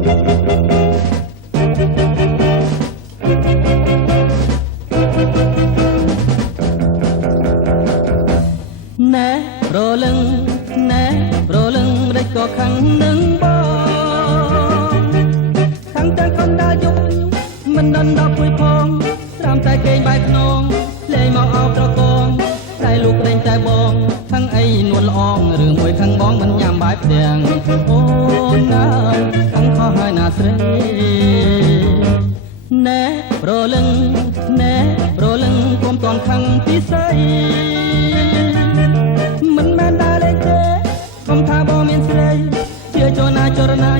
ណែប្រលឹងណែប្រលឹងរេចក៏ខឹងនឹងបងខឹងតែកណ្ដាលយប់មិនដល់ដល់ព្រួយផងត្រាំតែគេងបែកខ្នងលេងមកអោបត្រកងតែលោកដេញតែបងខឹងអីនួនល្អងរឿងមួយខឹងបងមិនញ៉ាំបាយផ្ទាំងអូនណាខឹងខុសហើយណាស្រីណែប្រលឹងណែប្រលឹងកុំតន់ខឹងពីស្អីមិនមែនដើរលេងទេកុំថាបងមានស្រីជាចរណាចរណៃ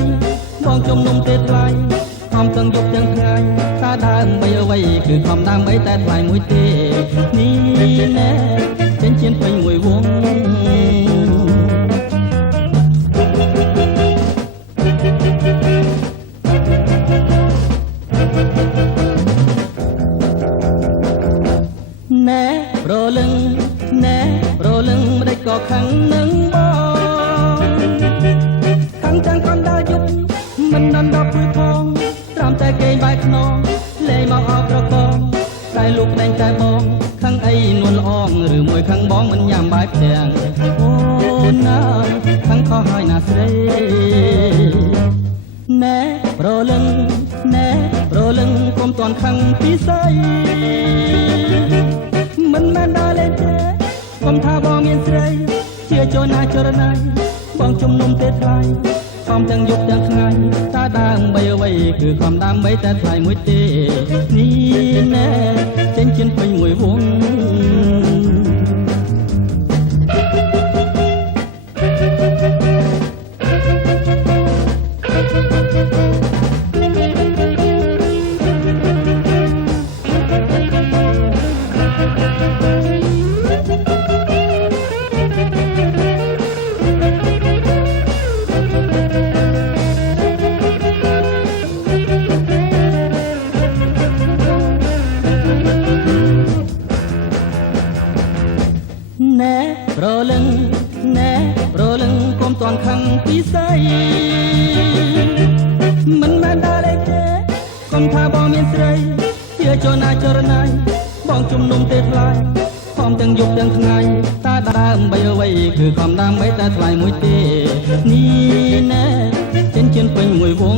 បងជំនុំទេថ្លៃខំទាំងយប់ទាំងថ្ងៃថាដើរបីអ្វីគឺខំដើម្បីតែថ្លៃមួយទេនេះណែចិញ្ចៀនពេញមួយវងណែប្រលឹងណែប្រលឹងមិនដេចក៏ខឹងនឹងបងខឹងទាំងកណ្ដាលយប់មិនដល់ដល់ព្រួយផងត្រាំតែគេងបែកខ្នងលេងមកអោបត្រកងតែលោកដេញតែបងខឹងអីនួនល្អងឬមួយខឹងបងមិនញ៉ាំបាយផ្ទាំងអូនណាខឹងខុសហើយណាស្រីណែប្រលឹងណែប្រលឹងកុំតន់ខឹងពីស្អីមិនមែនដើរលេងទេកុំថាបងមានស្រីជាចរណាចរណៃបងជំនុំទេថ្លៃខំទាំងយប់ទាំងថ្ងៃថាដើមបីអ្វីគឺខំដើម្បីតែថ្លៃមួយទេនេះណែចិញ្ចៀនពេញមួយវងណែប្រលឹងណែប្រលឹងកុំតន់ខឹងពីស្អីមិនមែនដើរលេងទេកុំថាបងមានស្រីជាចរណាចរណៃបងជំនុំទេថ្លៃខំទាំងយប់ទាំងថ្ងៃតាដើមបីអ្វីគឺខំដើម្បីតែថ្លៃមួយទេនេះណែចិញ្ចៀនពេញមួយវង